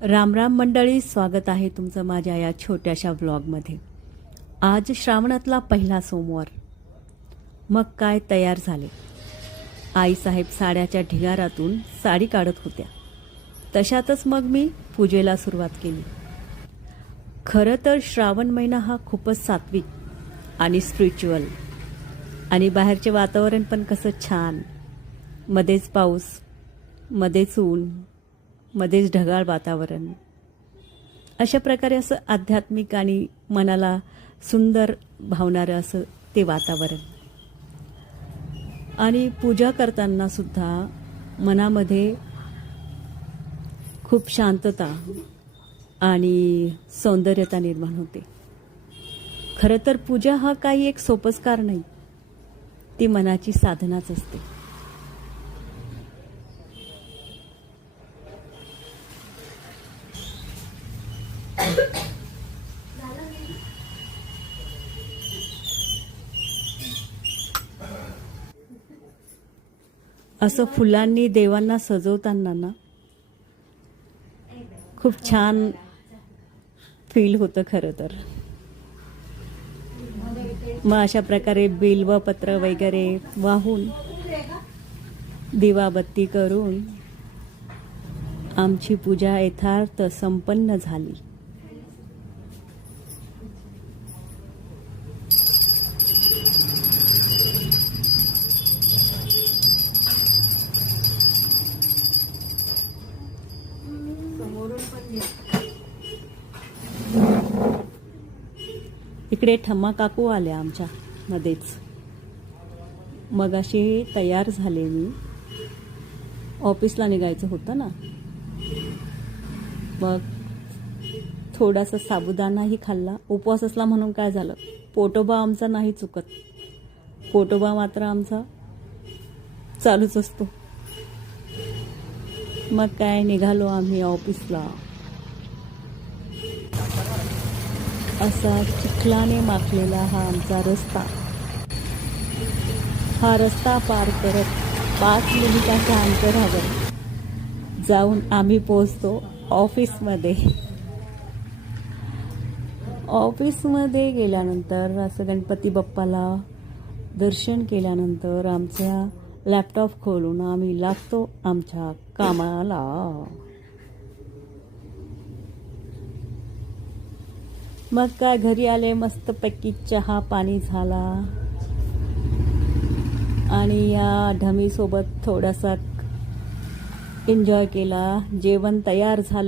राम राम मंडळी, स्वागत आहे तुमचं माझ्या या छोट्याशा व्लॉगमध्ये। आज श्रावणातला पहिला सोमवार। मग काय तयार झाले। आईसाहेब साड्याच्या ढिगारातून साडी काढत होत्या, तशातच मग मी पूजेला सुरुवात केली। खरं तर श्रावण महिना हा खूपच सात्विक आणि स्पिरिच्युअल, आणि बाहेरचे वातावरण पण कसं छान, मध्येच पाऊस, मध्येच ऊन, मध्येच ढगाळ वातावरण। अशा प्रकारे असं आध्यात्मिक आणि मनाला सुंदर भावणारं असं ते वातावरण। आणि पूजा करताना सुद्धा मनामध्ये खूप शांतता आणि सौंदर्यता निर्माण होते। खरं तर पूजा हा काही एक सोपस्कार नाही, ती मनाची साधनाच असते। असं फुलांनी देवांना सजवताना ना खूप छान फील होतं खरं तर। मग अशा प्रकारे बिल्वपत्र वगैरे वाहून, दिवाबत्ती करून आमची पूजा यथार्थ संपन्न झाली। इकडे ठम्मा काकू आल्या आमच्या मध्येच। मग अशी तयार झाले मी, ऑफिसला निघायचं होतं ना। मग थोडासा साबुदाणाही खाल्ला, उपवास असला म्हणून काय झालं, पोटोबा आमचा नाही चुकत, पोटोबा मात्र आमचा चालूच असतो। मग काय निघालो आम्ही ऑफिसला। असा चिखलाने माखलेला हा आमचा रस्ता। हा रस्ता पार करत 5 मिनिटाच्या अंतरावर जाऊन आम्ही पोहोचतो ऑफिसमध्ये। ऑफिसमध्ये गेल्यानंतर असं गणपती बाप्पाला दर्शन केल्यानंतर आमचा लॅपटॉप खोलून आम्ही लागतो आमच्या कामाला। मग काय घरी आले, मस्तपैकी चहा पाणी झाला आणि या ढमीसोबत थोडासा एन्जॉय केला। जेवण तयार झालं।